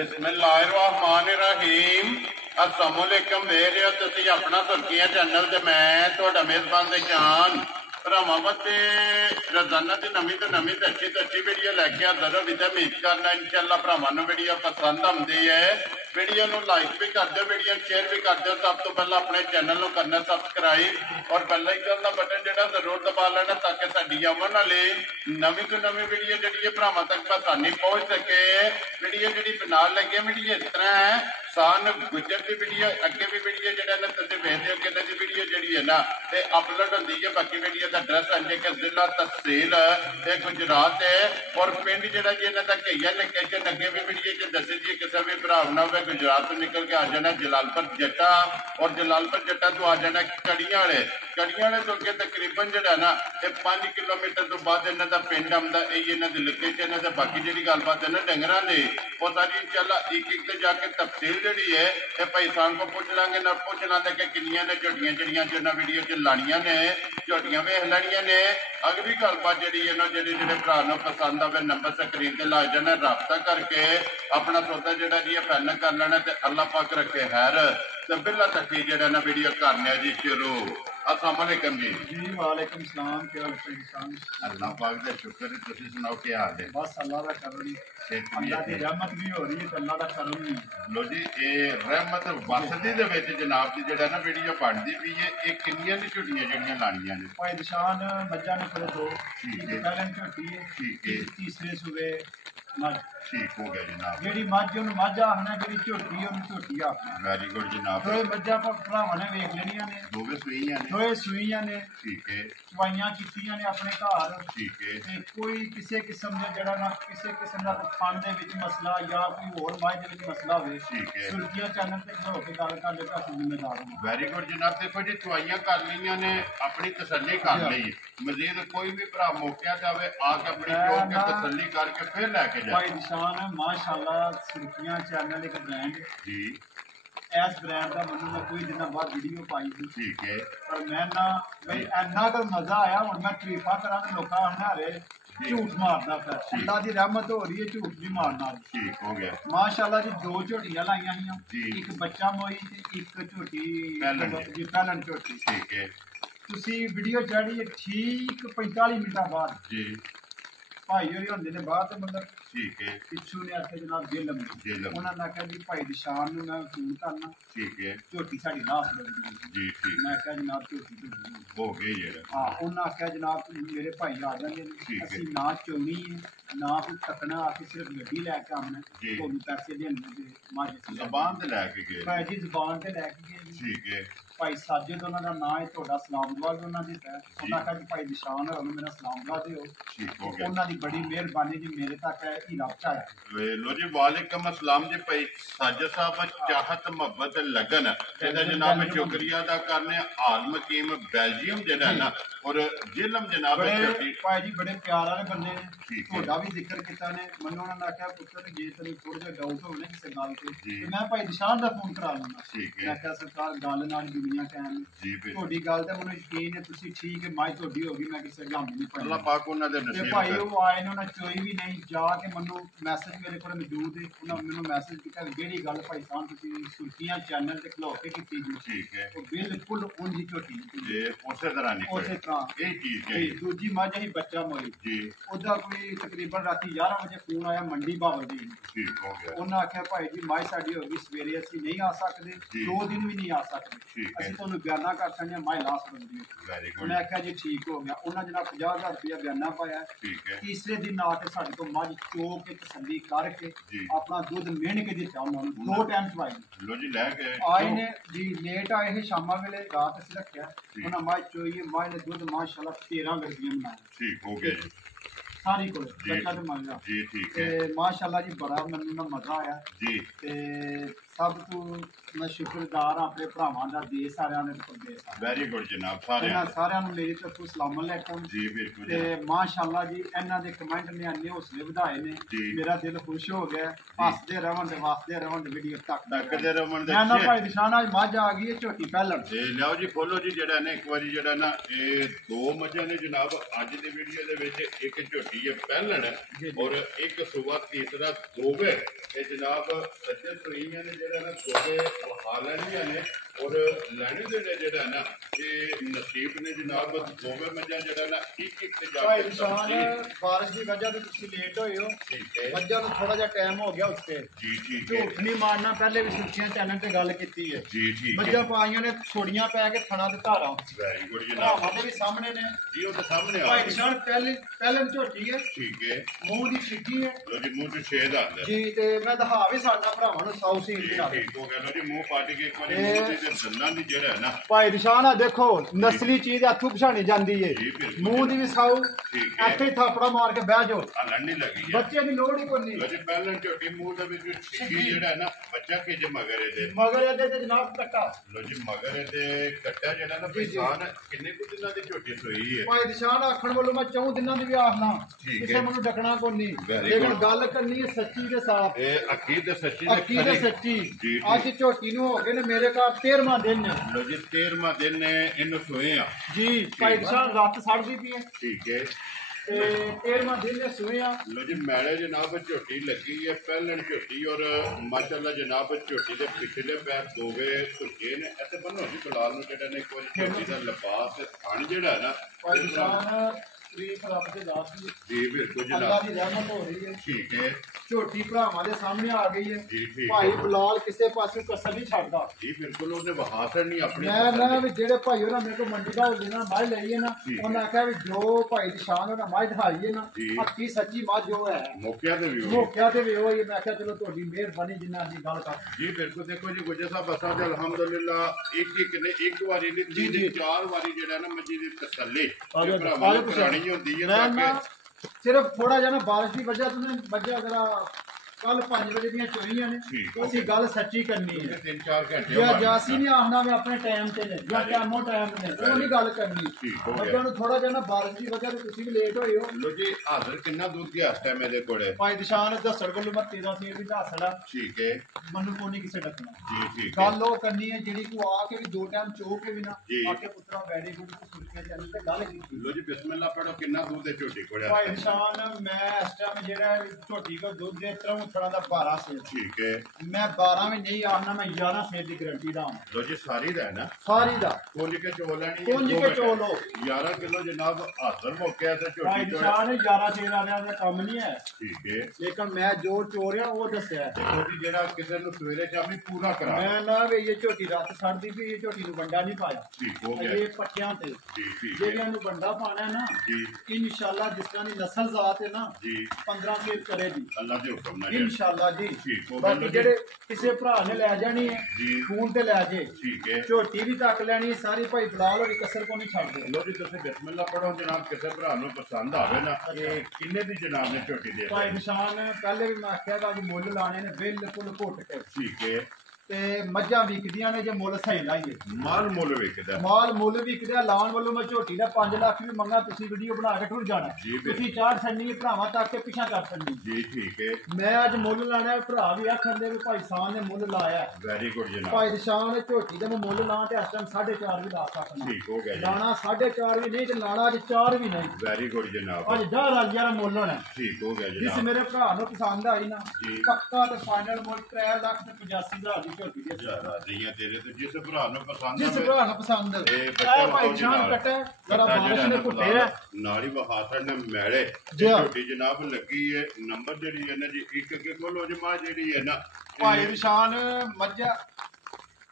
बिस्मिल्लाहिर्रहमानिर्रहीम अस्सलामुअलैकुम देख रहे हो तुसी अपना सुर्खियां चैनल ते मैं तुहाडा मेजबान ते जान भरावां वास्ते रोजाना की नवीं तो अच्छी वीडियो लैके आंदा रवि ते उम्मीद करना इंशाअल्लाह भरावां नूं वीडियो पसंद आउंदी है। वीडियो नूं लाइक भी कर दो, वीडियो शेयर भी कर दो। सब तो पहले अपने चैनल नूं करना सबसक्राइब और बेल आइकन का बटन जिहड़ा जरूर दबा लेना ताकि साडी आउण वाली नवीं तो नवीं वीडियो जिहड़ी है भरावां तक आसानी पहुंच सके। वीडियो जिहड़ी बना लगे वीडियो इस तरह है सान गुजर की वीडियो अगे भी वीडियो जो तुम वेखते हो कि वीडियो जी है ना तो अपलोड होती है। बाकी वीडियो का एड्रैस है कि जिला तहसील गुजरात है और पिंड जो जी इन्हों का कई लोकेशन अगे भी वीडियो च दसी जी किसी भी भरा ना हो गुजरात तो निकल के आ जाना जलालपुर जट्टा और जलालपुर जट्टा तो आ जाना कड़ियां वाले तो अगे तकरीबन जो ना 5 किलोमीटर तो बाद इन्हों का पिंड आता यही इन्हों की लोकेशन है। बाकी जी गलबात है ना डंगर की वो सारी इंशाल्लाह एक जाके तफसील जी है ये भाई साहब को पूछ लांगे ना पूछ लाते कि किनिया ने झोटियां जड़ियां जो वीडियो च लानिया ने झोटियां वेख लैनिया ने। अगली गलबात जी है ना जी भरा पसंद आए नंबर स्क्रीन से ला जाना राबता करके अपना सौदा जोड़ा जी फाइनल कर लेना तो अल्लाह पाक रखे खैर। तो बिल्ला तक जो ना वीडियो करने जी शुरू। अस्सलाम वालेकुम जी। जी वालेकुम सलाम। क्या हाल है? अल्लाह पाक का शुक्र है। तुसीं सुनाओ क्या हाल है? बस अल्लाह का करम, अल्लाह की रहमत भी हो रही है तो अल्लाह का करम भी। लो जी ये रहमत वसदी दे विच जनाब दी जेड़ा ना वीडियो बनदी पई है ये किन्नियां दी झुटियां जेड़ियां लानियां ने भाई निशान मज्जा ने कोले दो ठीक है पहले झोटी है ठीक है तीसरे सूबे मज ठीक हो गया जनाब। जेड़ी मज ओनु मज आखना जेड़ी झोटी ओनु झोटी आखना। वेरी गुड जनाब। दोए मज्जा भरावां ने वेख लेनियां ने दोवे सुईयां ने दोए सुईयां ने ठीक है चवाइयां कीतियां ने अपने घर ठीक है ते कोई किसी किस्म दे जेड़ा ना किसी किस्म दा खान दे विच मसला या कोई होर माय दे विच मसला होवे ठीक है सुर्खियां चैनल ते खड़ो के गल कर ले तो असीं जिम्मेदार हां। वेरी गुड जनाब। देखो जी चवाइयां कर लियां ने अपनी तसल्ली कर ली मजीद कोई भी भरा मौके जावे आके अपनी जोड़ के तसल्ली करके फिर लैके जाए। भाई निशान माशाल्लाह सुर्खियां चैनल एक ब्रांड जी इस ब्रांड का मैं कोई दिन बाद वीडियो पाई थी ठीक है पर मैं ना भाई इन्ना कर मजा आया हूँ मैं तरीफा करा तो लोग हरे झूठ मारना फिर अल्लाह की रहमत हो रही है झूठ नहीं मारना। ठीक हो गया माशाल्लाह जी दो झोटियां लाइया ही एक बच्चा मोई ते एक झोटी पैलन झोटी ठीक है तुसी वीडियो चढ़ी ठीक 45 मिनट बाद जी भाई होरी होंदे ने बाहर ते मतलब ठीक है पिछू ने आखे जनाब जेलम उन्होंने आख्या जी भाई निशान में मैं फोन करना ठीक है झोटी साड़ी लाश बदली जी ठीक मैं आख्या जनाब झोटी हो गई है। हाँ उन्हें आख्या जनाब मेरे भाई आ जाएंगे असी ना चोनी है ना कोई तकना आके सिर्फ गड्डी लैके आना तुहानू पैसे देने माजे जबान ते लैके गए भाई जी जबान ते लैके गए ठीक है भाई साजिद उन्हों का नाम है थोड़ा सलाम दुआ भी उन्होंने दिता है उन्हें आख्या जी भाई निशान है मेरा सलाम दुआ दिओ ठीक हो गया। उन्होंने बड़ी मेहरबानी जी मेरे तक है हीरा पहुंचाया। लो जी वालेकुम अस्सलाम जी भाई साजिद साहब चाहत मोहब्बत लगन ਇਹਦਾ जनाब मैं शुक्रिया अदा करने हाल मकीम बेल्जियम जेड़ा ना और जिलम जनाब भाई जी बड़े प्यार वाले बंदे ने ठीक है थोड़ा भी जिक्र किया ने मनु उन्होंने आख्या पुत्र जे तेन थोड़ा जिहा डाउट होने किसी गल ते मैं भाई निशान दा फोन करा लूंगा ठीक है मैं आख्या सरकार गल नाल दुनिया कायम जी थोड़ी गल ते मैनूं यकीन है तुसीं ठीक है माई थोड़ी होगी मैं किसी गम नहीं पाई अल्लाह पाक उन्हां दे नसीब भाई वो आए ने उन्हें चोई भी नहीं जाके मनु मैसेज मेरे को मौजूद है उन्होंने मैनूं मैसेज किया जेहड़ी गल भाई साहब तुसीं सुर्खियां चैनल ते खलो के कीती जी ठीक है वो बिल्कुल उंज झोटी जे उसे तरह निकले उसे तरह यही चीज है दूजी मझ ही बच्चा मोई जी ਉਹਦਾ ਕੋਈ ਤਕਰੀਬਨ ਰਾਤੀ 11 ਵਜੇ ਫੋਨ ਆਇਆ ਮੰਡੀ ਬਾਬਲ ਦੀ ਠੀਕ ਹੋ ਗਿਆ। ਉਹਨਾਂ ਆਖਿਆ ਭਾਈ ਜੀ ਮਾਈ ਸਾਡੀ ਹੋ ਗਈ ਸਵੇਰੇ ਅਸੀਂ ਨਹੀਂ ਆ ਸਕਦੇ 2 ਦਿਨ ਵੀ ਨਹੀਂ ਆ ਸਕਦੇ ਅਸੀਂ ਤੁਹਾਨੂੰ ਬਿਆਨਾ ਕਰ ਸਕਦੇ ਹਾਂ ਮਾਈ ਲਾਸ ਬੰਦੀ ਵੈਰੀ ਗੁੱਡ ਉਹਨੇ ਆਖਿਆ ਜੀ ਠੀਕ ਹੋ ਗਿਆ ਉਹਨਾਂ ਜਨਾਬ 50,000 ਰੁਪਇਆ ਬਿਆਨਾ ਪਾਇਆ ਠੀਕ ਹੈ ਤੀਸਰੇ ਦਿਨ ਆ ਕੇ ਸਾਡੇ ਤੋਂ ਮੱਝ ਚੋ ਕੇ ਤਸੱਲੀ ਕਰਕੇ ਆਪਣਾ ਦੁੱਧ ਮਿਹਣ ਕੇ ਦਿੱਤਾ ਉਹਨਾਂ ਨੂੰ 2 ਟਾਈਮ ਚਵਾਈ ਲੋ ਜੀ ਲੈ ਕੇ ਆਏ ਨੇ ਜੀ ਲੇਟ ਆਏ ਇਹ ਸ਼ਾਮਾਂ ਵੇਲੇ ਰਾਤ ਅਸੀਂ ਰੱਖਿਆ ਉਹਨਾਂ ਮੱਝ ਚੋਈ ਮਾਈ ਨੇ ਦੁੱਧ ਮਾਸ਼ਾਅੱਲਾ 13 ਗੱਡੀਆਂ ਬਣਾਇਆ ਠੀਕ ਹੋ ਗਿਆ ਜੀ सारी को बच्चा तो मंगा जी ठीक है माशाल्लाह जी बड़ा मैनू ना मजा आया जी ते सब तो मैं शुक्रगुजार हाँ अपने भरावां दा दे सारियां दे परदेस वेरी गुड जनाब सारियां नूं मेरी तरफों सलाम अलैकुम जी बिल्कुल ते माशाल्लाह जी इन्हां दे कमेंट ने अन्ने हौसले वधाए ने मेरा दिल खुश हो गया हसदे रहन दे वास्ते रहन दे वीडियो तकदे रहन दे मैं ना भाई निशान आज मझ आ गई है झोटी पहलन ते लियाओ जी खोलो जी जेड़ा ने एक बारी जेड़ा ना ये 2 मझां ने जनाब अज दी वीडियो दे विच एक झोटी ਝੋਟੀ ਹੈ ਪਹਿਲਣ ਔਰ ਇੱਕ ਸੂਆ ਤੀਸਰਾ ਦੋਵੇਂ ਇਹ ਜਨਾਬ ਸੱਜੇ ਸੋਈਆਂ ਨੇ ਜਿਹੜਾ ਨਾ ਦੋਵੇਂ ਵਹਾ ਲੈਣੀਆਂ ਨੇ ਔਰ ਲੈਣੇ ਦੇ ਨੇ ਜਿਹੜਾ ਨਾ ਇਹ ਨਸੀਬ ਨੇ ਜਨਾਬ ਦੋਵੇਂ ਮੱਝਾਂ ਜਿਹੜਾ ਨਾ ਇੱਕ ਤੇ ਜਾ ਭਾਈ ਕੇ ਨਿਸ਼ਾਨ ਬਾਰਿਸ਼ ਦੀ ਵਜ੍ਹਾ ਤੋਂ ਤੁਸੀਂ ਲੇਟ ਹੋਏ ਹੋ। ਠੀਕ ਹੈ ਮੱਝਾਂ ਨੂੰ ਥੋੜਾ ਜਿਹਾ ਟਾਈਮ ਹੋ ਗਿਆ ਉੱਤੇ। ਜੀ ਠੀਕ ਹੈ ਝੂਠ ਨਹੀਂ ਮਾਰਨਾ, ਪਹਿਲੇ ਵੀ ਸੁਰਖੀਆਂ ਚੈਨਲ ਤੇ ਗੱਲ ਕੀਤੀ ਹੈ। ਜੀ ਠੀਕ ਹੈ ਮੱਝਾਂ ਪਾਈਆਂ ਨੇ ਛੋੜੀਆਂ ਪੈ ਕੇ ਥਣਾ ਤੇ ਧਾਰਾਂ ਵੈਰੀ ਗੁੱਡ ਜਨਾਬ ਭਰਾਵਾਂ ਦੇ ਵੀ ਸਾਹਮਣੇ ਨੇ। ਜੀ ਉਹ ਤਾਂ ਸਾਹਮਣੇ ਆ ਭਾਈ ਨਿਸ਼ਾਨ ਪਹਿਲੇ ਝੋਟੀ ਹੈ, ਠੀਕ ਹੈ ਮੂੰਹ ਦੀ ਛਿੱਕੀ ਹੈ ਲੋ ਜੀ ਮੂੰਹ ਚ ਛੇਦ ਆਉਂਦਾ ਜੀ। ਤੇ ਮੈਂ ਦਿਖਾ ਵੀ ਸਾਡਾ ਭਰਾਵਾਂ ਨੂੰ ਸਾਊ ਸੀਲ ਜੀ ਬਣਾ ਠੀਕ ਹੋ ਗਿਆ ਲੋ ਜੀ ਮੂੰਹ ਪਾਟ ਕੇ ਇੱਕ ਵਾਰੀ ਮੂੰਹ ਦੇ ਦੰਦਾਂ ਦੀ ਜਿਹੜਾ ਹੈ ਨਾ ਭਾਈ ਨਿਸ਼ਾਨ ਆ ਦੇਖੋ ਨਸਲੀ ਚੀਜ਼ ਹੱਥੋਂ ਪਛਾਣੀ ਜਾਂਦੀ ਏ। ਜੀ ਬਿਲਕੁਲ ਮੂੰਹ ਦੀ ਵੀ ਸਾਊ, ਠੀਕ ਹੈ ਇੱਥੇ ਹੀ ਥਾਪੜਾ ਮਾਰ ਕੇ ਬਹਿ ਜਾਓ, ਆ ਲੜਨੀ ਲੱਗੀ ਹੈ ਬੱਚੇ ਦੀ ਲੋੜ ਹੀ ਕੋਈ ਨਹੀਂ। ਲੋ ਜੀ ਪਹਿਲਾਂ ਝੋਟੀ ਮੂੰਹ ਦੇ ਵਿੱਚ ਛਿੱਕੀ ਜਿਹੜਾ ਹੈ ਨਾ ਬੱਚਾ ਕਿ ਜੇ ਮਗਰ ਇਹਦੇ ਮਗਰ ਇਹਦੇ ਤੇ ਜਨਾਬ ਕੱਟਾ। ਲੋ ਜੀ ਮਗਰ ਇਹਦੇ ਕੱਟਾ ਜਿਹੜਾ ਨਾ ਪਛਾਣ ਕਿੰਨੇ ਕੁ ਦਿਨਾਂ ਦੀ ਝੋਟੀ ਸੋਈ ਹੈ ਭਾਈ ਨਿਸ਼ਾਨ ਆਖਣ ਵੱਲੋਂ ਮੈਂ 4 ਦਿਨਾਂ ਦੀ ਵੀ ਆਖਣਾ, ਠੀਕ ਕਿਸੇ ਹੈ। ਮੈਨੂੰ ਡਕਣਾ ਕੋਈ ਨਹੀਂ, Very ਲੇਕਿਨ good। ਗੱਲ ਕਰਨੀ ਹੈ ਸੱਚੀ ਦੇ ਸਾਥ। ਇਹ ਅੱਖੀ ਤੇ ਸੱਚੀ ਅੱਕੀ ਤੇ ਸੱਚੀ। ਜੀ ਅੱਜ ਝੋਟੀ ਨੂੰ ਹੋ ਗਏ ਨੇ ਮੇਰੇ ਘਰ 13ਵਾਂ ਦਿਨ ਨੇ ਲੋ ਜੀ 13ਵਾਂ ਦਿਨ ਨੇ ਇਹਨੂੰ ਸੋਏ ਆ ਜੀ। ਭਾਈ ਨਿਸ਼ਾਨ ਰਾਤ ਸੜਦੀ ਪਈ ਹੈ ਠੀਕ ਹੈ ਤੇ 13ਵਾਂ ਦਿਨ ਨੇ ਸੋਏ ਆ। ਲੋ ਜੀ ਮੈਲੇ ਜਨਾਬ ਝੋਟੀ ਲੱਗੀ ਹੈ ਪਹਿਲਣ ਝੋਟੀ ਔਰ ਮਾਸ਼ਾਅੱਲਾ ਜਨਾਬ ਝੋਟੀ ਦੇ ਪਿਛਲੇ ਪੈਰ ਦੋਵੇਂ ਧੁੱਕੇ ਨੇ ਇੱਥੇ ਬੰਨੋ ਜੀ ਗੁਲਾਲ ਨੂੰ ਜਿਹੜਾ ਨੇ ਕੋਈ ਝੋਟੀ ਦਾ ਲਿਬਾਸ ਤੇ ਥਣ ਜਿਹੜਾ ਹੈ ਨਾ ਭਾਈ ਨਿਸ਼ਾਨ ਤਰੀਫ ਰੱਬ ਦੇ ਦਾਸ ਦੀ, ਜੀ ਬਿਲਕੁਲ ਅੱਲਾ ਜਨਾਬ ਦੀ ਰਹਿਮਤ ਹੋ ਰਹੀ ਹੈ। ਠੀਕ ਹੈ ਝੋਟੀ ਭਰਾਵਾਂ ਦੇ ਸਾਹਮਣੇ ਆ ਗਈ ਹੈ। ਜੀ ਠੀਕ ਭਾਈ ਹੈ ਬਲਾਲ ਕਿਸੇ ਪਾਸੇ ਕਸਰ ਨਹੀਂ ਛੱਡਦਾ। ਜੀ ਬਿਲਕੁਲ ਉਹਨੇ ਵਹਾਸਰ ਨਹੀਂ ਆਪਣੀ ਮੈਂ ਨਾ ਵੀ ਜਿਹੜੇ ਭਾਈ ਉਹਨਾਂ ਮੇਰੇ ਕੋਲ ਮੰਡੀ ਦਾ ਹੋਲੀ ਨਾ ਮਾਝ ਲਈਏ ਨਾ, ਠੀਕ ਉਹਨਾਂ ਆਖਿਆ ਵੀ ਜੋ ਭਾਈ ਨਿਸ਼ਾਨ ਉਹਨਾਂ ਮਾਝ ਦਿਖਾਈਏ ਨਾ ਜੀ। ਅੱਕੀ ਸੱਚੀ ਮਾਝ ਜੋ ਹੈ ਮੌਕਿਆਂ ਤੇ ਵੀ ਹੋਈ ਮੌਕਿਆ ਤੇ ਵੀ ਉਹ ਹੀ। ਮੈਂ ਆਖਿਆ ਚਲੋ ਤੁਹਾਡੀ ਮਿਹਰਬਾਨੀ ਜਿੰਨਾ ਦੀ ਗੱਲ ਕਰ। ਜੀ ਬਿਲਕੁਲ ਦੇਖੋ ਜੀ ਗੁਜਰ ਸਾਹਿਬ ਅਸਾਂ ਤੇ ਅਲਹਮਦੁਲਿਲਾ ਇੱਕ ਨੇ ਇੱਕ ਵਾਰੀ ਨਹੀਂ ਜੀ, ਜੀ ਜੀ। 4 ਵਾਰੀ ਜਿਹੜਾ ਨਾ ਮੱਜੀ ਦੀ ਤਸੱਲੀ ਆਜੋ, ਭਰਾਵਾਂ ਆਜੋ ਦੀ ਤੁਸੀਂ। ਪੁਰਾਣੀ ਹੁੰਦੀ ਹੈ ਮੈਂ ਤਾਂ ਨਾ ਕਿ ਸਿਰਫ ਥੋੜਾ ਜਿਹਾ ਨਾ ਬਾਰਿਸ਼ ਦੀ ਵਜ੍ਹਾ ਤੋਂ ਮੱਝਾਂ ਜਰਾ ਕੱਲ 5 ਵਜੇ ਦੀਆਂ ਚੋਰੀਆਂ ਨੇ, ਠੀਕ, ਅਸੀਂ ਗੱਲ ਸੱਚੀ ਕਰਨੀ ਹੈ। 3-4 ਘੰਟੇ ਜਾਂ ਬਾਅਦ ਜਾਸੀ ਨਹੀਂ ਆਖਣਾ ਵੀ ਆਪਣੇ ਟਾਈਮ ਤੇ ਨੇ ਜਾਂ ਟਾਈਮੋ ਟਾਈਮ ਨੇ, ਉਹ ਨਹੀਂ ਗੱਲ ਕਰਨੀ। ਠੀਕ ਹੋ ਗਿਆ। ਮੱਝਾਂ ਨੂੰ ਥੋੜਾ ਜਿਹਾ ਨਾ ਬਾਰਿਸ਼ ਦੀ ਵਜ੍ਹਾ ਤੋਂ ਤੁਸੀਂ ਵੀ ਲੇਟ ਹੋਏ ਹੋ। ਲੋ ਜੀ ਹਾਜ਼ਰ ਕਿੰਨਾ ਦੁੱਧ ਗਿਆ ਇਸ ਟਾਈਮ ਇਹਦੇ ਕੋਲੇ ਭਾਈ ਨਿਸ਼ਾਨ ਦੱਸਣ ਕੋਲ ਮੈਂ 13 ਸੀ ਵੀ ਦੱਸਣਾ ਠੀਕ ਹੈ ਮੈਨੂੰ ਕੋਈ ਨਹੀਂ ਕਿਸੇ ਡੱਕਣਾ। ਜੀ ਠੀਕ ਹੈ ਗੱਲ ਉਹ ਕਰਨੀ ਹੈ ਜਿਹੜੀ ਕੋ ਆ ਕੇ ਵੀ 2 ਟਾਈਮ ਚੋ ਕੇ ਵੀ ਨਾ ਜੀ। ਆ ਕੇ ਪੁੱਤਰਾ ਵੈਰੀ ਗੁੱਡ ਸੁਰਖੇ ਚੱਲ ਤੇ ਗੱਲ ਕੀਤੀ। ਲੋ ਜੀ ਬਿਸਮਿਲ੍ਲਾ ਪੜੋ ਕਿੰਨਾ ਦੁੱਧ ਹੈ ਝੋਟੀ ਕੋਲੇ ਭਾਈ ਨਿਸ਼ਾਨ ਮੈਂ ਇਸ ਟਾਈਮ ਜਿਹੜਾ ਝੋਟੀ ਕੋ ਦੁੱਧ ਦੇ ਤਰ੍ਹਾਂ ਥੋੜਾ ਦਾ 12 ਸੀ। ਠੀਕ ਹੈ ਮੈਂ 12 ਵੀ ਨਹੀਂ ਆਖਣਾ, ਮੈਂ 11 ਸੇਰ ਦੀ ਗਰੰਟੀ ਦਾ ਲੋ ਜੀ ਸਾਰੀ ਦਾ ਹੈ ਨਾ ਸਾਰੀ ਦਾ ਕੁੰਜ ਕੇ ਚੋ ਲੈਣੀ ਕੁੰਜ ਕੇ ਚੋ ਲਓ। 11 ਕਿਲੋ ਜਨਾਬ ਹਾਜ਼ਰ ਮੌਕਿਆ ਤੇ ਭਾਈ ਝੋਟੀ ਚੋ ਨਿਸ਼ਾਨ 11 ਸੇਰ ਵਾਲਿਆਂ ਦਾ ਕੰਮ ਨਹੀਂ ਹੈ, ਠੀਕ ਹੈ ਲੇਕਿਨ ਮੈਂ ਜੋ ਚੋ ਰਿਹਾ ਉਹ ਦੱਸਿਆ ਹੈ। ਦੇਖੋ ਜੀ ਜਿਹੜਾ ਕਿਸੇ ਨੂੰ ਸਵੇਰੇ ਸ਼ਾਮੀ ਪੂਰਾ ਕਰਾ ਮੈਂ ਨਾ ਵੀ ਇਹ ਝੋਟੀ ਰਾਤ ਛੱਡਦੀ ਵੀ ਇਹ ਝੋਟੀ ਨੂੰ ਵੰਡਾ ਨਹੀਂ ਪਾਇਆ। ਠੀਕ ਹੋ ਗਿਆ ਇਹ ਪੱਟਿਆਂ ਤੇ ਜੀ ਠੀਕ ਹੈ ਜਿਹੜਿਆਂ ਨੂੰ ਵੰਡਾ ਪਾਣਾ ਹੈ ਨਾ ਜੀ ਇਨਸ਼ਾਅੱਲਾ ਜਿਸ ਤਰ੍ਹਾਂ ਦੀ ਨਸਲ ਜ਼ਾਤ ਹੈ ਨਾ ਜੀ 15 ਸੇਰ ਕਰੇਗੀ ਅੱਲਾ ਦੇ ਹੁਕਮ ਨਾਲ ਜੀ। ਇਨਸ਼ਾਅੱਲਾ ਜੀ। ਠੀਕ ਹੋ ਗਿਆ ਬਾਕੀ ਜਿਹੜੇ ਕਿਸੇ ਭਰਾ ਨੇ ਲੈ ਜਾਣੀ ਹੈ ਜੀ ਫੋਨ ਤੇ ਲੈ ਜੇ, ਠੀਕ ਹੈ ਝੋਟੀ ਵੀ ਤੱਕ ਲੈਣੀ ਸਾਰੀ ਭਾਈ ਬਲਾਲ ਹੋਰੀ ਕਸਰ ਕੋ ਨਹੀਂ ਛੱਡਦੇ। ਲੋ ਜੀ ਤੁਸੀਂ ਬਿਸਮਿਲ੍ਲਾ ਪੜੋ ਜਨਾਬ ਕਿਸੇ ਭਰਾ ਨੂੰ ਪਸੰਦ ਆਵੇ ਨਾ ਇਹ ਕਿੰਨੇ ਦੀ ਜਨਾਬ ਨੇ ਝੋਟੀ ਦੇ ਭਾਈ ਨਿਸ਼ਾਨ ਪਹਿਲੇ ਵੀ ਮੈਂ ਆਖਿਆ ਕਿ ਮੁੱਲ ਲਾਣੇ ਨੇ ਬਿਲਕੁਲ ਘੁੱਟ ਕੇ, ਠੀਕ ਹੈ ਤੇ ਮੱਝਾਂ ਵਿਕਦੀਆਂ ਨੇ ਜੇ ਮੁੱਲ ਸਹੀ ਲਾਈਏ। ਮਾਲ ਮੁੱਲ ਵੇਚਦਾ ਮਾਲ ਮੁੱਲ ਵਿਕਦਾ ਲਾਉਣ ਵੱਲੋਂ ਮੈਂ ਝੋਟੀ ਦਾ 5 ਲੱਖ ਵੀ ਮੰਗਾ, ਤੁਸੀਂ ਵੀਡੀਓ ਬਣਾ ਕੇ ਠੁਰ ਜਾਣਾ, ਜੀ ਬਿਲਕੁਲ। ਤੁਸੀਂ ਚਾਰ ਛੰਨੀ ਭਰਾਵਾਂ ਤੱਕ ਕੇ ਪਿੱਛਾ ਕਰ ਛੰਨੀ। ਜੀ ਠੀਕ ਹੈ ਮੈਂ ਅੱਜ ਮੁੱਲ ਲਾਣਾ, ਭਰਾ ਵੀ ਆਖਣਦੇ ਵੀ ਭਾਈ ਸਾਨ ਨੇ ਮੁੱਲ ਲਾਇਆ। ਵੈਰੀ ਗੁੱਡ ਜਨਾਬ ਭਾਈ ਨਿਸ਼ਾਨ ਝੋਟੀ ਦਾ ਮੈਂ ਮੁੱਲ ਲਾਂ ਤੇ ਇਸ ਟਾਈਮ 4.5 ਵੀ ਲਾ ਸਕਦਾ। ਠੀਕ ਹੋ ਗਿਆ ਜੀ ਲਾਣਾ 4.5 ਵੀ ਨਹੀਂ ਤੇ ਲਾਣਾ ਅੱਜ 4 ਵੀ ਨਹੀਂ। ਵੈਰੀ ਗੁੱਡ ਜਨਾਬ ਅੱਜ 10,000 ਮੁੱਲ ਹੋਣਾ। ਠੀਕ ਹੋ ਗਿਆ ਜਿਸ ਜਨਾਬ ਮੇਰੇ ਭਰਾ ਨੂੰ ਪਸੰਦ ਆਈ ਨਾ ਜੀ। ਪੱਕਾ ਤੇ ਫਾਈਨਲ ਮੁੱਲ 3,85,000 ਦੀ ਝੋਟੀ ਦੇ ਜਿਆਦਾ ਦੀਆਂ ਤੇਰੇ ਤੇ ਜਿਸ ਭਰਾ ਨੂੰ ਪਸੰਦ ਜਿਸ ਆਵੇ ਭਰਾ ਨੂੰ ਪਸੰਦ ਇਹ ਇਹ ਬੱਚਾ ਭਾਈ ਉਹ ਜਾਨ ਜਨਾਬ। ਕੱਟਾ ਜਰਾ ਕੱਟਾ ਬਾਰਿਸ਼ ਜਿਹੜਾ ਨੇ ਨਾ ਘੁੱਟੇ ਆ। ਨਾਲ ਹੀ ਵਹਾਸੜ ਨੇ ਮੈਲੇ ਜੀ ਹਾਂ। ਝੋਟੀ ਜਨਾਬ ਲੱਗੀ ਹੈ ਨੰਬਰ ਜਿਹੜੀ ਹੈ ਨਾ ਜੀ ਇੱਕ ਇੱਕ ਕੋਲੋਂ ਜਮਾ ਜਿਹੜੀ ਹੈ ਨਾ ਭਾਈ ਨਿਸ਼ਾਨ ਮੱਝਾ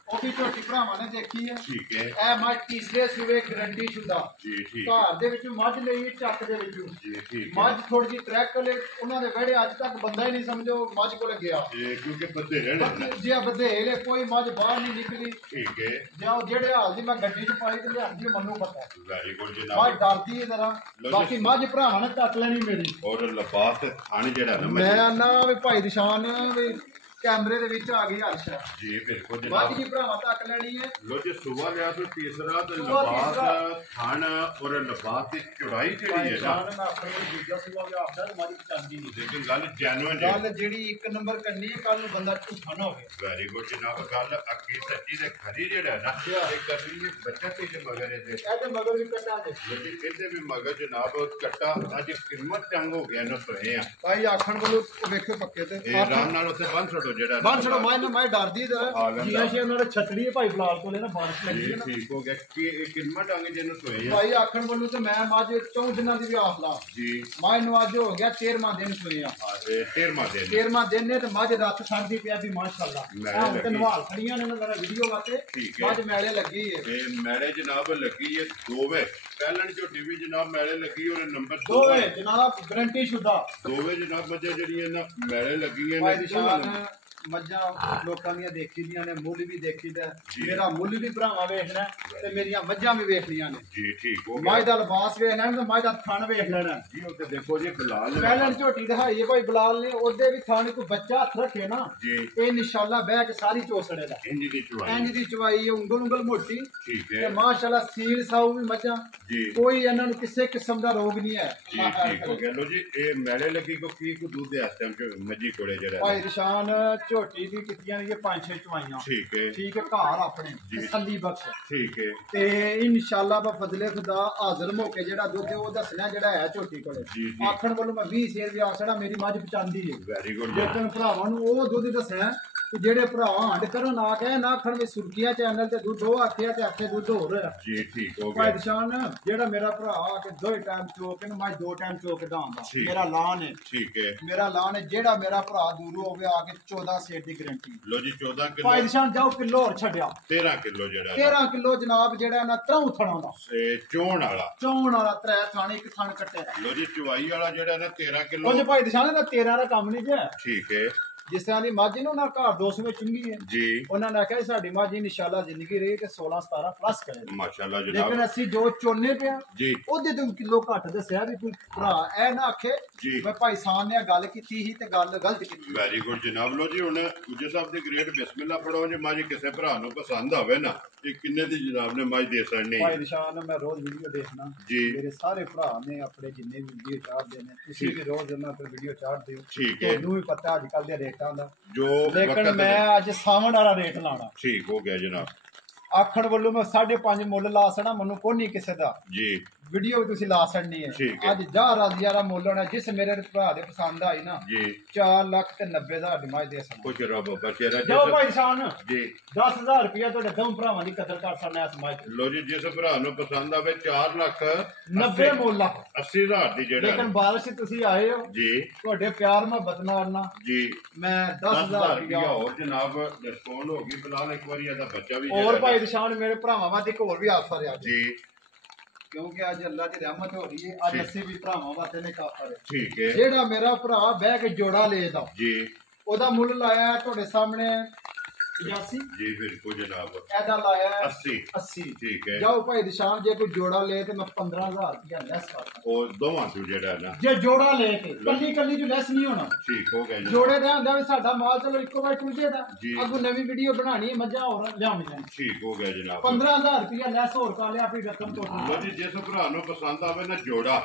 ਉਹ ਵੀ ਝੋਟੀ ਭਰਾਵਾਂ ਨੇ ਦੇਖੀ ਹੈ। ਠੀਕ ਹੈ ਇਹ ਮੱਝ ਤੀਸਰੇ ਸੂਏ ਗਰੰਟੀ ਸ਼ੁਦਾ ਜੀ ਠੀਕ ਘਰ ਦੇ ਵਿੱਚ ਮੱਝ ਲਈ ਚੱਕ ਦੇ ਵਿੱਚੋਂ ਜੀ ਠੀਕ ਹੈ ਮੱਝ ਥੋੜੀ ਜਿਹੀ ਟਰੈਕ ਕੋਲੇ ਉਹਨਾਂ ਦੇ ਵਿਹੜੇ ਅੱਜ ਤੱਕ ਬੰਦਾ ਹੀ ਨਹੀਂ ਸਮਝੋ ਮੱਝ ਕੋਲੇ ਗਿਆ। ਇਹ ਕਿਉਂਕਿ ਬਥੇਰੇ ਨੇ ਜੇ ਵਧੇਰੇ ਕੋਈ ਮੱਝ ਬਾਹਰ ਨਹੀਂ ਨਿਕਲੀ ਠੀਕ ਹੈ ਜਾਂ ਉਹ ਜਿਹੜੇ ਹਾਲ ਦੀ ਮੈਂ ਗੱਡੀ 'ਚ ਪਾਈ ਤੇ ਲਿਆਂਦੀ ਮੈਨੂੰ ਪਤਾ ਵੈਰੀ ਗੁੱਡ ਮੱਝ ਜਨਾਬ ਡਰਦੀ ਹੈ ਜ਼ਰਾ। ਬਾਕੀ ਮੱਝ ਭਰਾਵਾਂ ਨੇ ਟੱਕ ਲੈਣੀ ਮੇਰੀ। ਔਰ ਲਬਾਸ ਥਣ ਜਿਹੜਾ ਨਾ ਮੈਂ ਨਾ ਵੀ ਭਾਈ ਨਿਸ਼ਾਨ ਵੀ कैमरे दे विच आ गई हर्ष जी बिल्कुल मझ जनाब की भरावां तक लैनी है लो जी सुबह लिया तो तीसरा तो सुबह लिबास तीसरा। थान और लिबास की चौड़ाई ਜਿਹੜੀ है ना मैं अपने को दूजा सुबह भी आपदा मझ चलदी नहीं लेकिन गल जेन्युइन गल ਜਿਹੜੀ ਇੱਕ ਨੰਬਰ ਕਰਨੀ ਹੈ ਕੱਲ ਨੂੰ ਬੰਦਾ ਝੂਠਾ ਨਾ ਹੋਵੇ वेरी गुड जनाब गल अक्की सच्ची ते खरी जेड़ा ना ये करनी है बच्चा ते मगर ਇਹਦੇ ਇਹਦੇ ਮਗਰ ਵੀ ਕੱਟਾ ਦੇ लेकिन ਇਹਦੇ ਵੀ ਮਗਰ ਜਨਾਬ ਕੱਟਾ ਅੱਜ ਕੀਮਤ ਚੰਗ ਹੋ ਗਿਆ ਨਾ ਸੋਏ ਆ ਭਾਈ ਆਖਣ ਵੱਲੋਂ ਵੇਖਿਓ ਪੱਕੇ ਤੇ ਇਹ ਆਰਾਮ ਨਾਲ ਉੱਥੇ ਬੰਨ ਛੱਡੋ ਜਿਹੜਾ ਬੰਨ ਛੜੋ ਮੈਂ ਡਰਦੀ ਜੀਆਂ ਸ਼ੇ ਉਹਨਾਂ ਦੇ ਛਤਰੀ ਹੈ ਭਾਈ ਬਲਾਲ ਕੋਲੇ ਨਾ ਬਾਰਿਸ਼ ਲੱਗੀ ਹੈ ਨਾ ਠੀਕ ਹੋ ਗਿਆ ਕਿ ਇਹ ਕਿੰਨਾ ਡੰਗ ਜਿਹਨੂੰ ਸੋਏ ਆ ਭਾਈ ਆਖਣ ਵੱਲੋਂ ਤੇ ਮੈਂ ਮੱਝ ਚੌਂ ਦਿਨਾਂ ਦੀ ਵੀ ਆਖ ਲਾ ਜੀ ਮੈਂ ਇਹਨੂੰ ਅੱਜ ਹੋ ਗਿਆ 13ਵਾਂ ਦਿਨ ਸੋਏ ਆ ਤੇ 13ਵਾਂ ਦਿਨ 13ਵਾਂ ਦਿਨ ਨੇ ਤੇ ਮੱਝ ਰੱਤ ਛੱਡਦੀ ਪਿਆ ਵੀ ਮਾਸ਼ਾਅੱਲਾ ਮੈਲੇ ਤੇ ਨਵਾਲ ਖੜੀਆਂ ਨੇ ਮੇਰਾ ਵੀਡੀਓ ਵਾਸਤੇ ਠੀਕ ਹੈ। ਮੱਝ ਮੈਲੇ ਲੱਗੀ ਹੈ ਤੇ ਮੈਲੇ ਜਨਾਬ ਲੱਗੀ ਹੈ ਦੋਵੇਂ ਪਹਿਲਣ ਝੋਟੀ ਵੀ ਜਨਾਬ ਮੈਲੇ ਲੱਗੀ ਔਰ ਨੰਬਰ ਦੋਵੇਂ ਜਨਾਬ ਗਰੰਟੀ ਸ਼ੁਦਾ ਦੋਵੇਂ ਜਨਾਬ ਮੱਝਾਂ ਜਿਹੜੀਆਂ ਨਾ ਮੈਲੇ ਲੱਗੀਆਂ ਭਾਈ ਨੇ ਨਿਸ਼ਾਨ ਮੱਝਾਂ ਲੋਕਾਂ ਦੀਆਂ ਦੇਖੀ ਦੀਆਂ ਨੇ ਮੁੱਲ ਵੀ ਦੇਖੀਦਾ ਮੇਰਾ ਮੁੱਲ ਵੀ ਭਰਾਵਾਂ ਵੇਖਣਾ ਤੇ ਮੇਰੀਆਂ ਮੱਝਾਂ ਵੀ ਵੇਖਣੀਆਂ ਨੇ ਜੀ ਠੀਕ ਹੋ ਮੱਝ ਦਾ ਲਿਬਾਸ ਵੇਖਣਾ ਤੇ ਮੱਝ ਦਾ ਥਣ ਵੇਖ ਲੈਣਾ ਜੀ ਉੱਤੇ ਦੇਖੋ ਜੀ ਬਲਾਲ ਪਹਿਲਾਂ ਝੋਟੀ ਦਿਖਾਈ ਹੈ ਭਾਈ ਬਲਾਲ ਨੇ ਉਹਦੇ ਵੀ ਥਾਣੇ ਕੋਈ ਬੱਚਾ ਹੱਥ ਰੱਖੇ ਨਾ ਜੀ ਇਹ ਇਨਸ਼ਾਅੱਲਾ ਬਹਿ ਕੇ ਸਾਰੀ ਚੋਸੜੇ ਦਾ ਇੰਜ ਦੀ ਚਵਾਈ ਇੰਜ ਦੀ ਚਵਾਈ ਹੈ ਉਂਗਲ ਉਂਗਲ ਮੋਟੀ ਠੀਕ ਤੇ ਹੈ ਮਾਸ਼ਾਅੱਲਾ ਸੀਲ ਸਾਊ ਵੀ ਮੱਝਾਂ ਜੀ ਕੋਈ ਇਹਨਾਂ ਨੂੰ ਕਿਸੇ ਕਿਸਮ ਦਾ ਰੋਗ ਨਹੀਂ ਹੈ ਜੀ ਠੀਕ ਹੋ ਗਿਆ ਲੋ ਜੀ ਇਹ ਮੈਲੇ ਲੱਗੀ ਕੋ ਕੀ ਕੋ ਦੁੱਧ ਦੇ ਹੱਥਾਂ ਚ ਮੱਝੀ ਕੋਲੇ ਜਿਹੜਾ ਭਾਈ ਨਿਸ਼ਾਨ ਝੋਟੀ ਦੀ ਕੀਤੀਆਂ ਨੇ 5-6 ਚਵਾਈਆਂ ਠੀਕ ਹੈ ਠੀਕ ਹੈ ਘਰ ਆਪਣੇ ਤਸੱਲੀ ਬਖਸ਼ ਠੀਕ ਹੈ ਤੇ ਇਨਸ਼ਾਅੱਲਾ ਬਾ ਫਜ਼ਲੇ ਖੁਦਾ ਹਾਜ਼ਰ ਮੌਕੇ ਜਿਹੜਾ ਦੁੱਧ ਉਹ ਦੱਸਣਾ ਜਿਹੜਾ ਹੈ ਝੋਟੀ ਕੋਲੇ ਜੀ, ਜੀ। ਆਖਣ ਵੱਲੋਂ ਮੈਂ 20 ਸ਼ੇਰ ਵੀ ਆਖੜਾ ਮੇਰੀ ਮੱਝ ਪਚਾਂਦੀ ਹੈ ਵੈਰੀ ਗੁੱਡ ਲੇਕਿਨ ਭਰਾਵਾਂ ਨੂੰ ਉਹ ਦੁੱਧ ਦੱਸਿਆ ਕਿ ਜਿਹੜੇ ਭਰਾ ਹੰਡ ਕਰਨ ਨਾ ਕਹੇ ਨਾ ਖਣ ਵੀ ਸੁਰਖੀਆ ਚੈਨਲ ਤੇ ਦੁੱਧ ਉਹ ਆਖਿਆ ਤੇ ਆਖੇ ਦੁੱਧ ਹੋ ਰਿਹਾ ਜੀ ਠੀਕ ਹੋ ਭਾਈ ਗਿਆ ਨਿਸ਼ਾਨ ਜਿਹੜਾ ਮੇਰਾ ਭਰਾ ਆ ਕੇ ਦੋ ਟਾਈਮ ਚੋਕ ਇਹਨੂੰ ਮੈਂ 2 ਟਾਈਮ ਚੋਕ ਦਾਂਗਾ ਠੀਕ। ਮੇਰਾ ਲਾਨ ਹੈ ਠੀਕ ਹੈ ਮੇਰਾ ਲਾਨ ਹੈ ਜਿਹੜਾ ਮੇਰਾ ਭਰਾ ਦੂਰੋਂ ਹੋਵੇ ਆ ਕੇ 14 ਸ਼ੇਰ ਦੀ ਗਰੰਟੀ ਲੋ ਜੀ 14 ਭਾਈ ਕਿਲੋ ਨਿਸ਼ਾਨ ਜਾਓ ਕਿਲੋ ਹੋਰ ਛੱਡਿਆ 13 ਕਿਲੋ ਜਿਹੜਾ 13 ਕਿਲੋ ਜਨਾਬ ਜਿਹੜਾ ਨਾ ਤਰ੍ਹਾਂ ਥਣਾ ਦਾ ਤੇ ਚੋਣ ਵਾਲਾ ਚੌਣ ਵਾਲਾ ਤਰੇ ਥਾਣੇ ਇੱਕ ਥਣ ਕੱਟਿਆ ਲੋ ਜੀ ਚਵਾਈ ਵਾਲਾ ਜਿਹੜਾ ਨਾ 13 ਕਿਲੋ ਉਹ ਭਾਈ ਨਿਸ਼ਾਨ ਦਾ 13 ਦਾ ਕੰਮ ਨਹੀਂ ਜੇ ਠੀਕ ਹੈ ਜਿਸ ਤਰ੍ਹਾਂ ਦੀ ਮੱਝ ਨੂੰ ਨਾ ਘਰ 200 ਵਿੱਚ ਚੁੰਗੀ ਹੈ ਜੀ ਉਹਨਾਂ ਨੇ ਆਖਿਆ ਸਾਡੀ ਮੱਝ ਇਨਸ਼ਾਅੱਲਾ ਜ਼ਿੰਦਗੀ ਰਹੀ ਤੇ 16 17 ਪਲੱਸ ਕਰੇ ਮਾਸ਼ਾਅੱਲਾ ਲੇਕਿਨ ਜਨਾਬ ਅਸੀਂ ਜੋ ਚੋਨੇ ਪਿਆ ਜੀ ਉਹਦੇ ਤੋਂ ਕਿਲੋ ਘੱਟ ਦੱਸਿਆ ਵੀ ਕੋਈ ਭਰਾ ਇਹ ਨਾ ਆਖੇ ਜੀ। ਮੈਂ ਭਾਈ ਸਾਹਬ ਨੇ ਗੱਲ ਕੀਤੀ ਸੀ ਤੇ ਗੱਲ ਗਲਤ ਕੀਤੀ ਵੈਰੀ ਗੁੱਡ ਜਨਾਬ ਲੋ ਜੀ ਹੁਣ ਦੂਜੇ ਸਾਹਿਬ ਦੇ ਗ੍ਰੇਡ ਬਿਸਮਿਲ੍ਲਾ ਪੜੋ ਜੇ ਮੱਝ ਕਿਸੇ ਭਰਾ ਨੂੰ ਪਸੰਦ ਆਵੇ ਨਾ ਇਹ ਕਿੰਨੇ ਦੀ ਜਨਾਬ ਨੇ ਮੱਝ ਦੇ ਸਕਣੀ ਭਾਈ ਨਿਸ਼ਾਨ ਮੈਂ ਰੋਜ਼ ਵੀਡੀਓ ਦੇਖਣਾ ਜੀ। ਮੇਰੇ ਸਾਰੇ ਭਰਾ ਨੇ ਆਪਣੇ ਜਿੰਨੇ ਵੀ ਵੀਡੀਓ ਚਾੜਦੇ ਨੇ ਤੁਸੀਂ ਵੀ ਰੋਜ਼ ਉਹਨਾਂ ਤੇ ਵੀਡੀਓ ਚਾੜਦੇ ਹੋ ਠੀਕ ਹੈ ਤੁਹਾਨੂੰ ਵੀ ਪਤਾ ਅੱਜ ਕੱਲ ਦੇ ਰੇਟਾਂ ਦਾ ਜੋ ਲੇਕਿਨ ਵਕਤ ਮੈਂ ਅੱਜ ਸਾਵਣ ਵਾਲਾ ਰੇਟ ਲਾਣਾ ਠੀਕ ਹੋ ਗਿਆ ਜਨਾਬ ਆਖਣ ਵੱਲੋਂ ਮੈਂ 5.5 ਮੁੱਲ ਲਾ ਸਣਾ ਮੈਨੂੰ ਕੋਈ ਨਹੀਂ ਕਿਸੇ ਦਾ ਜੀ ਵੀਡੀਓ ਵੀ ਤੁਸੀਂ ਲਾ ਸਕਣੀ ਠੀਕ ਹੈ ਹੈ। ਅੱਜ ਜਹਾਂ ਰਾਜ਼ੀਆ ਦਾ ਮੁੱਲ ਹੋਣਾ ਜਿਸ ਮੇਰੇ ਭਰਾ ਦੇ ਪਸੰਦ ਆਈ ਨਾ ਜੀ 4,90,000 ਦੀ ਮੱਝ ਦੇ ਸਨ ਕੁਛ ਰੱਬ ਬਚੇਰਾ ਜਾਓ ਭਾਈ ਸ਼ਾਨ ਜੀ 10,000 ਰੁਪਇਆ ਤੁਹਾਡੇ ਦੋ ਭਰਾਵਾਂ ਦੀ ਕਦਰ ਕਰ ਸਕਣਾ ਇਸ ਮੱਝ ਦੀ। ਲੋ ਜੀ ਜਿਸ ਭਰਾ ਨੂੰ ਪਸੰਦ ਆਵੇ 4 ਲੱਖ 90 ਮੁੱਲ ਆ 80,000 ਦੀ ਜਿਹੜਾ ਲੇਕਿਨ ਬਾਰਿਸ਼ ਤੁਸੀਂ ਆਏ ਹੋ ਜੀ ਤੁਹਾਡੇ ਪਿਆਰ ਮੁਹੱਬਤ ਨਾਲ ਨਾ ਜੀ ਮੈਂ 10,000 10,000 ਰੁਪਇਆ ਰੁਪਇਆ ਹੋਰ ਜਨਾਬ ਡਿਸਕਾਊਂਟ ਹੋ ਗਈ ਫਿਲਹਾਲ ਇੱਕ ਵਾਰੀ ਇਹਦਾ ਬੱਚਾ ਵੀ ਹੋਰ ਜਿਹੜਾ ਭਾਈ ਨਿਸ਼ਾਨ ਮੇਰੇ ਭਰਾਵਾਂ ਵਾਸਤੇ ਇੱਕ ਹੋਰ ਵੀ ਆਫਰ ਆ ਜੀ ਕਿਉਂਕਿ ਅੱਜ ਅੱਲਾ ਦੀ ਰਹਿਮਤ ਹੋ ਰਹੀ ਹੈ ਅੱਜ ਠੀਕ। ਅਸੀਂ ਵੀ ਭਰਾਵਾਂ ਵਾਸਤੇ ਨੇ ਆਫਰ ਹੈ ਠੀਕ ਹੈ ਜਿਹੜਾ ਮੇਰਾ ਭਰਾ ਬਹਿ ਕੇ ਜੋੜਾ ਲੇਦਾ ਜੀ ਉਹਦਾ ਮੁੱਲ ਲਾਇਆ ਤੁਹਾਡੇ ਸਾਹਮਣੇ 85 ਜੀ ਬਿਲਕੁਲ ਜਨਾਬ ਇਹਦਾ ਲਾਇਆ 80 80 ਠੀਕ ਹੈ ਜਾਓ ਭਾਈ ਨਿਸ਼ਾਨ ਜੇ ਕੋਈ ਜੋੜਾ ਲੈ ਤੇ ਮੈਂ 15,000 ਰੁਪਇਆ ਲੈਸ ਕਰਦਾ ਉਹ ਦੋਵਾਂ ਤੋਂ ਜਿਹੜਾ ਨਾ ਜੇ ਜੋੜਾ ਲੈ ਕੇ ਕੱਲੀ ਕੱਲੀ ਜੋ ਲੈਸ ਨਹੀਂ ਹੋਣਾ ਠੀਕ ਹੋ ਗਿਆ ਜਨਾਬ ਜੋੜੇ ਦਾ ਹੁੰਦਾ ਵੀ ਸਾਡਾ ਮਾਲ ਚਲੋ ਇੱਕੋ ਵਾਰ ਟੁੱਟੇ ਦਾ ਜੀ। ਅੱਗੋਂ ਨਵੀਂ ਵੀਡੀਓ ਬਣਾਣੀ ਹੈ ਮੱਝਾਂ ਹੋਰ ਲਿਆਉਣੀਆਂ ਠੀਕ ਹੋ ਗਿਆ ਜਨਾਬ 15,000 ਰੁਪਇਆ ਲੈਸ ਹੋਰ ਪਾ ਲਿਆ ਆਪਣੀ ਰਕਮ ਤੋਂ ਲੋ ਜੀ ਜਿਸ ਭਰਾ ਨੂੰ ਪਸੰਦ ਆਵੇ ਨਾ ਜੋੜਾ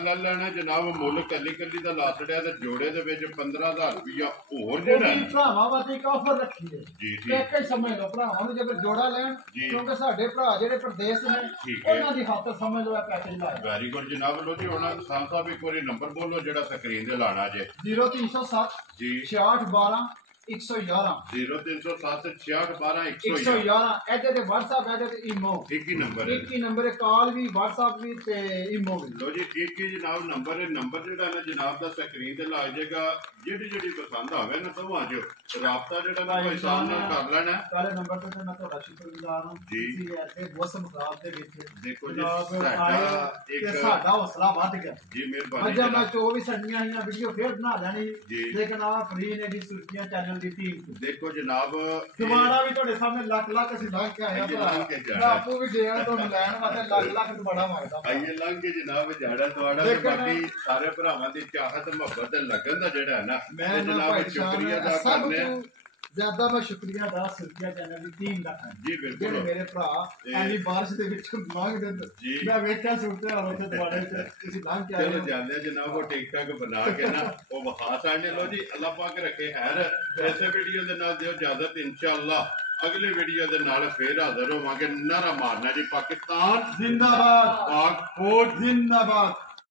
ਲੈ ਲੈਣਾ ਜਨਾਬ ਮੁੱਲ ਕੱਲੀ ਕੱਲੀ ਦਾ ਲਾ ਛੜਿਆ ਤੇ ਜੋੜੇ ਦੇ ਵਿੱਚ 15,000 ਰੁਪਇਆ ਹੋਰ ਉਹ ਜਿਹੜਾ ਵੀ ਭਰਾਵਾਂ ਵਾਸਤੇ ਇੱਕ ਆਫਰ ਰੱਖੀ ਹੈ ਜੀ ਠੀਕ ਇੱਕ ਹੀ ਸਮਝ ਲਓ ਭਰਾਵਾਂ ਨੂੰ ਜੇ ਫਿਰ ਜੋੜਾ ਲੈਣ ਜੀ। ਕਿਉਂਕਿ ਸਾਡੇ ਭਰਾ ਜਿਹੜੇ ਪ੍ਰਦੇਸ਼ ਨੇ ਠੀਕ ਹੈ। ਉਹਨਾਂ ਦੀ ਹੱਥ ਸਮਝ ਲਓ ਇਹ ਪੈਕੇਜ ਲਾਇਆ ਵੈਰੀ ਗੁੱਡ ਜਨਾਬ ਲੋ ਜੀ ਹੁਣ ਸਾਨ ਸਾਹਿਬ ਇੱਕ ਵਾਰੀ ਨੰਬਰ ਬੋਲੋ ਜਿਹੜਾ ਸਕਰੀਨ ਤੇ ਲਾਣਾ ਜੇ 0307 ਜੀ 6612 111 0307 6612 111 111 ਇਹਦੇ ਤੇ WhatsApp ਇਹਦੇ ਤੇ ਈਮੋ ਇੱਕ ਹੀ ਨੰਬਰ ਹੈ ਇੱਕ ਹੀ ਨੰਬਰ ਹੈ ਕਾਲ ਵੀ WhatsApp ਵੀ ਤੇ ਈਮੋ ਵੀ ਲੋ ਜੀ ਇੱਕ ਹੀ ਜਨਾਬ ਨੰਬਰ ਹੈ ਨੰਬਰ ਜਿਹੜਾ ਨਾ ਜਨਾਬ ਦਾ ਸਕਰੀਨ ਤੇ ਲੱਗ ਜਾਏਗਾ ਜਿਹੜੀ ਪਸੰਦ ਆਵੇ ਨਾ ਦੋਵਾਂ ਜੋ ਰਾਬਤਾ ਜਿਹੜਾ ਨਾ ਕੋਈ ਸਾਹਮ ਨਾਲ ਕਰ ਲੈਣਾ ਕਾਲੇ ਨੰਬਰ ਤੇ ਮੈਂ ਤੁਹਾਡਾ ਸ਼ੁਕਰਗੁਜ਼ਾਰ ਹਾਂ ਜੀ। ਤੁਸੀਂ ਐਸੇ ਮੌਸਮ ਖਰਾਬ ਦੇ ਵਿੱਚ ਦੇਖੋ ਜੀ ਜਨਾਬ ਸਾਡਾ ਆਏ ਇੱਕ ਤੇ ਸਾਡਾ ਹੌਸਲਾ ਵੱਧ ਗਿਆ ਜੀ ਮਿਹਰਬਾਨੀ ਅੱਜ ਮੈਂ ਜਨਾਬ 24 ਸੰਡੀਆਂ ਆਈਆਂ ਵੀਡੀਓ ਫੇਰ ਬਣਾ ਲੈਣੀ ਜੀ। ਲੇਕਿਨ ਆ ਫਰੀ ਨੇ ਦੀ ਸੁਰਖੀਆਂ ਚੈਨਲ ਚੈਨਲ ਦੀ ਟੀਮ ਦੇਖੋ ਜਨਾਬ ਦੁਬਾਰਾ ਵੀ ਤੁਹਾਡੇ ਸਾਹਮਣੇ ਲੱਖ ਲੱਖ ਅਸੀਂ ਲੰਘ ਕੇ ਆਏ ਆ ਭਰਾ ਮੈਂ ਆਪੂ ਵੀ ਗਿਆ ਤੁਹਾਨੂੰ ਲੈਣ ਵਾਸਤੇ ਲੱਖ ਲੱਖ ਦੁਬਾਰਾ ਮੰਗਦਾ ਆਈਏ ਲੰਘ ਕੇ ਜਨਾਬ ਜਾੜਾ ਤੁਹਾਡਾ ਤੇ ਬਾਕੀ ਸਾਰੇ ਭਰਾਵਾਂ ਦੀ ਚਾਹਤ ਮੁਹੱਬਤ ਤੇ ਲੱਗਣ ਦਾ ਜਿਹੜਾ ਹੈ ਨਾ ਮੈਂ ਜਨਾਬ ਸ਼ੁਕਰੀਆ ਅਦਾ ਕਰਨੇ ਆ ਜ਼ਿਆਦਾ ਮੈਂ ਸ਼ੁਕਰੀਆ ਦਾ ਸੁਰਜੀਆ ਚੈਨਲ ਦੀ ਟੀਮ ਦਾ ਜੀ ਬਿਲਕੁਲ ਜਿਹੜੇ ਮੇਰੇ ਭਰਾ ਐਨੀ ਬਾਰਿਸ਼ ਦੇ ਵਿੱਚ ਲੰਘਦੇ ਮੈਂ ਵੇਖਿਆ ਸੁਣਤੇ ਆ ਉੱਥੇ ਤੁਹਾਡੇ ਤੇ ਤੁਸੀਂ ਲੰਘ ਕੇ ਆਏ ਚਲੋ ਜਾਂਦੇ ਜਨਾਬ ਉਹ ਠੀਕ ਠਾਕ ਬਣਾ ਕੇ ਨਾ ਉਹ ਵਿਖਾ ਸਾਡੇ ਲੋ ਜੀ ਅੱਲਾਹ ਪਾਕ ਰੱਖੇ ਖੈਰ ਇਸੇ ਵੀਡੀਓ ਦੇ ਨਾਲ ਦਿਓ ਇਜਾਜ਼ਤ ਇਨਸ਼ਾਅੱਲਾ ਅਗਲੇ ਵੀਡੀਓ ਦੇ ਨਾਲ ਫੇਰ ਹਾਜ਼ਰ ਹੋਵਾਂਗੇ ਨਾਰਾ ਮਾਰਨਾ ਜੀ ਪਾਕਿਸਤਾਨ ਜ਼ਿੰਦਾਬਾਦ ਪਾਕ ਫੌਜ ਜ਼ਿੰਦਾਬਾਦ